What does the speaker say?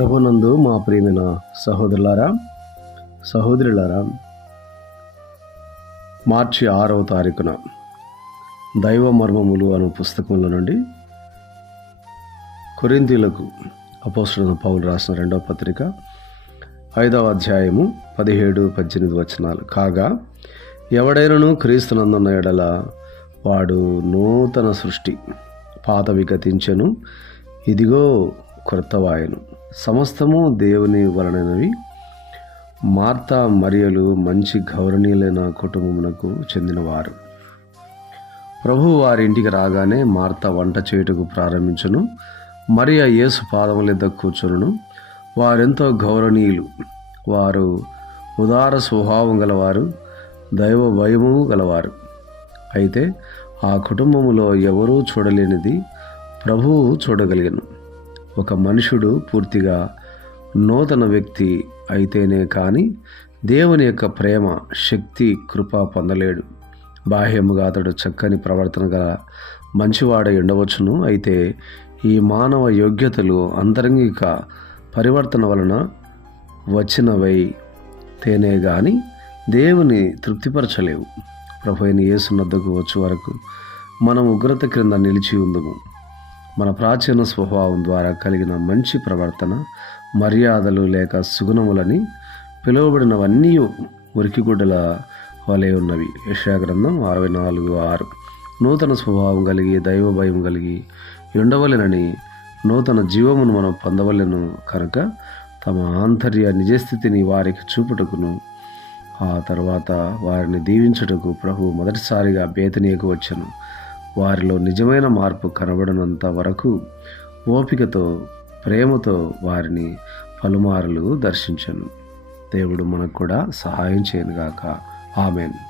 ప్రభునందు మా ప్రియమైన సహోదరులారా సహోదరులారా మార్చి ఆరవ తారీఖున దైవ మర్మములు అను పుస్తకంలో నుండి కొరింతీలకు అపోస్తుడైన పౌలు రాసిన రెండవ పత్రిక ఐదవ అధ్యాయము పదిహేడు పద్దెనిమిది వచనాలు. కాగా ఎవడైనను క్రీస్తునందున్న ఎడల వాడు నూతన సృష్టి పాతవి గతించెను ఇదిగో క్రొత్తవాయను సమస్తము దేవుని వలనవి మార్తా మరియలు మంచి గౌరవనీయులైన కుటుంబమునకు చెందినవారు. ప్రభు వారి ఇంటికి రాగానే మార్త వంట చేయుటకు ప్రారంభించును. మరియ యేసు పాదముల ఎద్ద కూర్చును వారెంతో గౌరవనీయులు. వారు ఉదార స్వభావం గలవారు దైవ భయము గలవారు. అయితే ఆ కుటుంబములో ఎవరూ చూడలేనిది ప్రభువు చూడగలిగను. ఒక మనుషుడు పూర్తిగా నూతన వ్యక్తి అయితేనే కానీ దేవుని యొక్క ప్రేమ శక్తి కృప పొందలేడు. బాహ్యముగా అతడు చక్కని ప్రవర్తన గల మంచివాడై ఉండవచ్చును. అయితే ఈ మానవ యోగ్యతలు అంతరంగిక పరివర్తన వలన వచ్చినవై తేనే గాని దేవుని తృప్తిపరచలేవు. ప్రభు అయిన యేసునద్దకు వచ్చే వరకు మనం ఉగ్రత క్రింద నిలిచి ఉందము. మన ప్రాచీన స్వభావం ద్వారా కలిగిన మంచి ప్రవర్తన మర్యాదలు లేక సుగుణములని పిలువబడినవన్నీ మురికిగుడ్డల వలె ఉన్నవి. యశాగ్రంథం అరవై నాలుగు ఆరు. నూతన స్వభావం కలిగి దైవ భయం కలిగి ఉండవలెనని నూతన జీవమును మనం పొందవలెను కనుక తమ ఆంతర్య నిజస్థితిని వారికి చూపుటకును ఆ తర్వాత వారిని దీవించుటకు ప్రభు మొదటిసారిగా బేతనీయకు వచ్చను. వారిలో నిజమైన మార్పు కనబడినంత వరకు ఓపికతో ప్రేమతో వారిని పలుమారులు దర్శించను. దేవుడు మనకు కూడా సహాయం చేయనుగాక. ఆమెను.